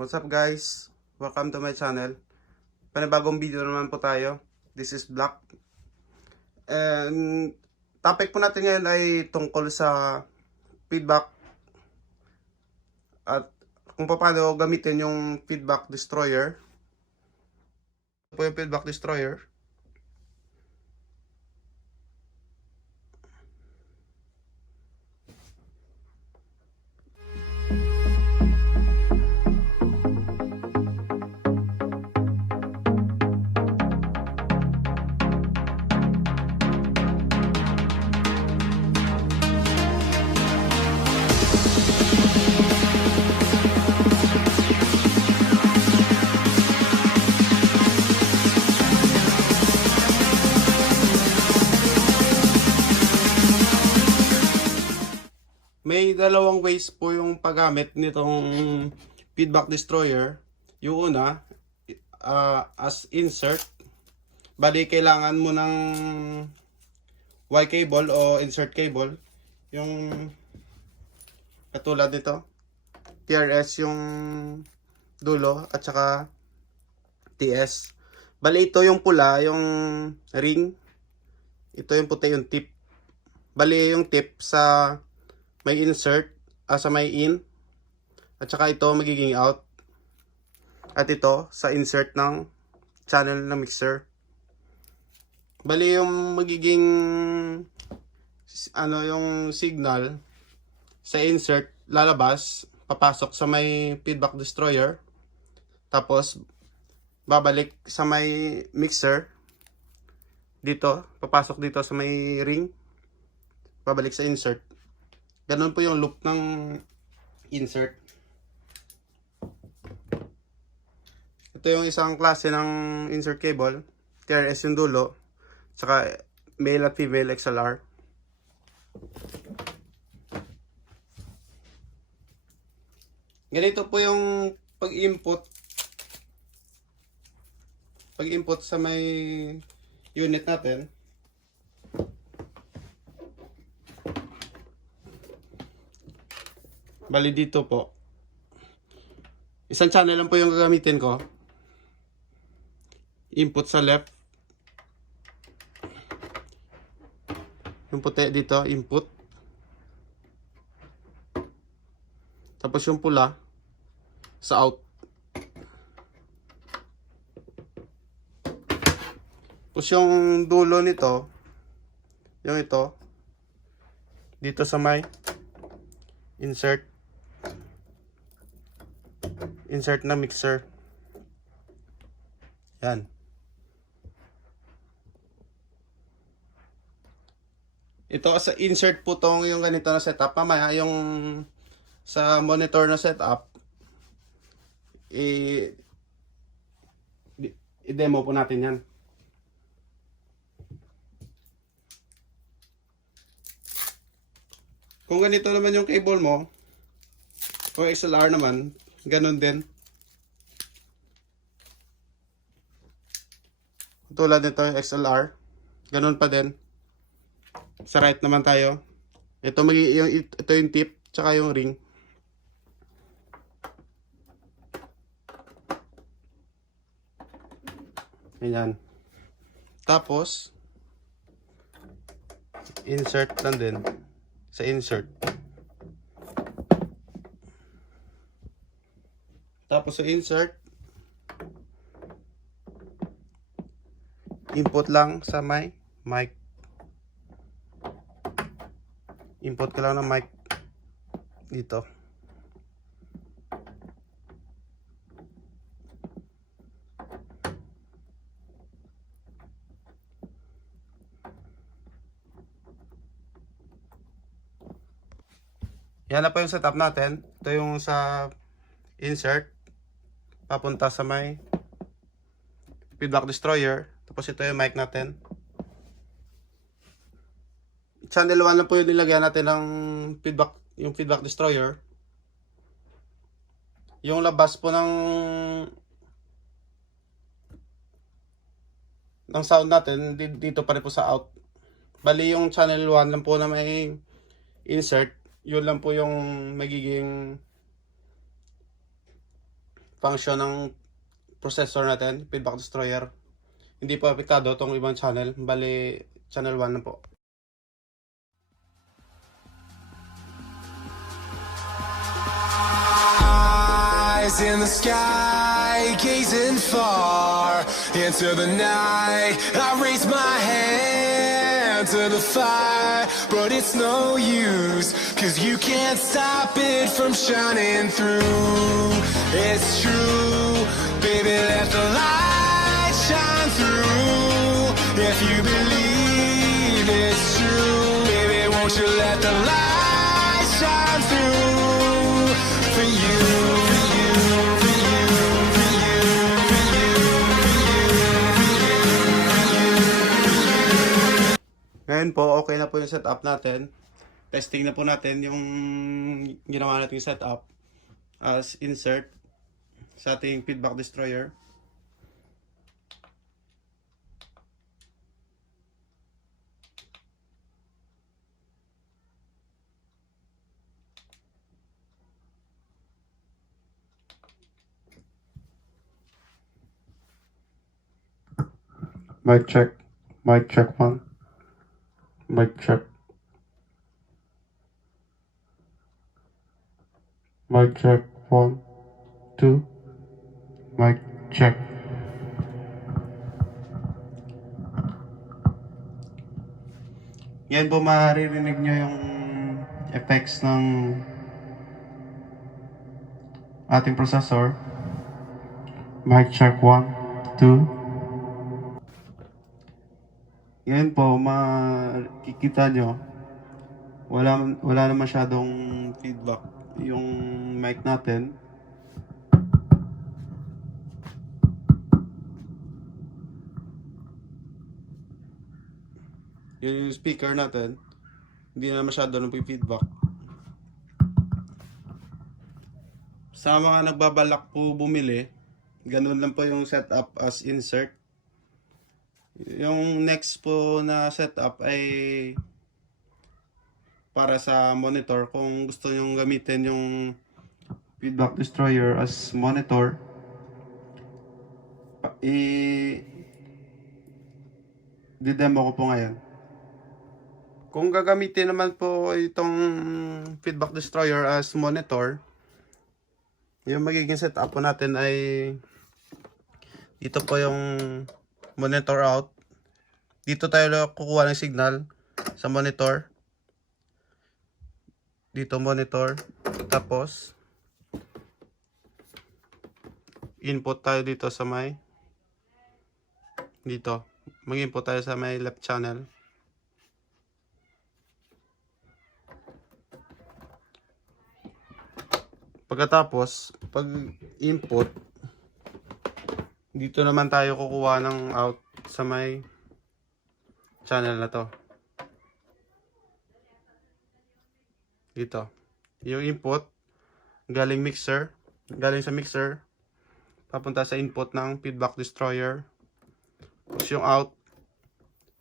What's up guys? Welcome to my channel. Panibagong video naman po tayo. This is Black. And topic po natin ngayon ay tungkol sa feedback at kung paano gamitin yung feedback destroyer. Ito po yung feedback destroyer. May dalawang ways po yung paggamit nitong feedback destroyer. Yung una, as insert. Bali, kailangan mo ng Y cable o insert cable. Yung katulad nito. TRS yung dulo at saka TS. Bali, ito yung pula, yung ring. Ito yung puti, yung tip. Bali, yung tip sa may insert, sa may in, at saka ito magiging out, at ito sa insert ng channel na mixer. Bali yung magiging yung signal sa insert lalabas, papasok sa may feedback destroyer, tapos babalik sa may mixer dito, papasok dito sa may ring, babalik sa insert. Ganun po yung loop ng insert. Ito yung isang klase ng insert cable. TRS yung dulo. Tsaka male at female XLR. Ganito po yung pag-input. Pag-input sa may unit natin. Bali dito po. Isang channel lang po yung gagamitin ko. Input sa left. Yung puti dito, input. Tapos yung pula sa out. Tapos yung dulo nito, yung ito, dito sa may insert na mixer. Yan. Ito sa insert po tong yung ganito na setup. Mamaya yung sa monitor na setup i-demo po natin yan. Kung ganito naman yung cable mo, kung XLR naman, ganun din. Tulad nito yung XLR, ganun pa din. Sa right naman tayo. Ito yung tip, tsaka yung ring. Ayan. Tapos, insert lang din. Sa insert. Tapos sa insert, input lang sa may mic. Input ko lang ng mic dito. Yan na po yung setup natin. Ito yung sa insert. Papunta sa may feedback destroyer. Tapos ito yung mic natin. Channel 1 lang po yung nilagyan natin ng feedback destroyer. Yung labas po ng sound natin dito pa rin po sa out. Bali yung channel 1 lang po na may insert, yun lang po yung magiging function ng processor natin, feedback destroyer. Hindi po apektado itong ibang channel. Bali, channel 1 na po. Eyes in the sky, gazing far into the night. I raise my hand to the fire, but it's no use, 'cause you can't stop it from shining through. It's true, baby, let the light shine through. If you believe it's true, baby, won't you let the light shine through for you. Ngayon po, okay na po yung setup natin. Testing na po natin yung ginawa natin setup as insert sa ating feedback destroyer. Mic check 1. Mic check. Mic check 1, 2. Mic check. Yan po, maririnig nyo yung effects ng ating processor. Mic check 1, 2. Yan po, makikita nyo, wala na masyadong feedback yung mic natin. Yung speaker natin, hindi na masyado feedback. Sa mga nagbabalak po bumili, ganun lang po yung setup as insert. Yung next po na setup ay para sa monitor. Kung gusto nyo gamitin yung feedback destroyer as monitor, i-demo ko po ngayon. Kung gagamitin naman po itong feedback destroyer as monitor, yung magiging setup po natin ay dito po yung monitor out. Dito tayo kukuha ng signal sa monitor. Dito monitor. Tapos input tayo dito sa may dito. Mag-input tayo sa may left channel. Pagkatapos, pag input, dito naman tayo kukuha ng out sa may channel na to. Dito. Yung input, galing sa mixer, papunta sa input ng feedback destroyer. Tapos yung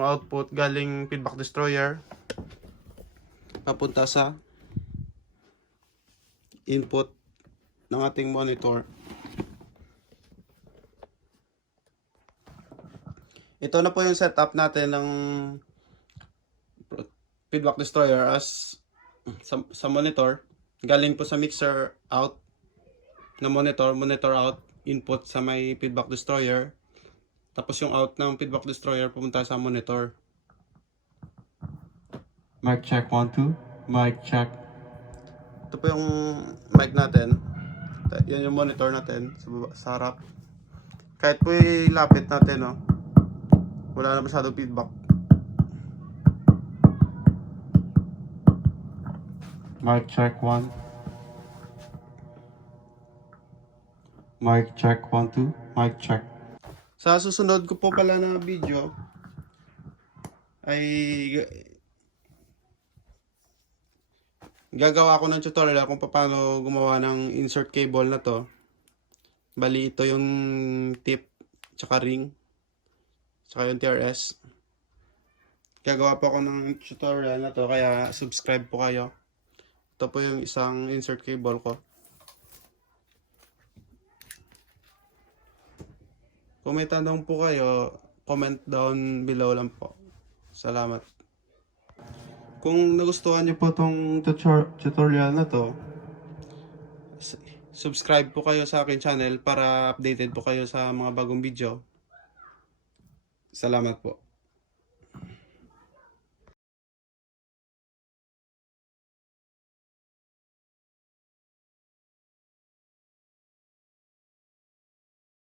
output galing feedback destroyer, papunta sa input ng ating monitor. Ito na po yung setup natin ng feedback destroyer as sa monitor. Galing po sa mixer out na monitor out, input sa may feedback destroyer. Tapos yung out ng feedback destroyer pumunta sa monitor. Mic check 1, 2. Mic check. Ito po yung mic natin. Yan yung monitor natin sa harap. Kahit po ilapit natin, no, wala na masyadong feedback. Mic check 1. Mic check 1, 2. Mic check. Sa susunod ko po pala na video ay gagawa ako ng tutorial kung paano gumawa ng insert cable na to. Bali ito yung tip tsaka ring tsaka yung TRS. Gagawa po ako ng tutorial na to, kaya subscribe po kayo. Ito po yung isang insert cable ko. Kung may tanong po kayo, comment down below lang po. Salamat. Kung nagustuhan niyo po tong tutorial na to, subscribe po kayo sa akin channel para updated po kayo sa mga bagong video. Salamat po.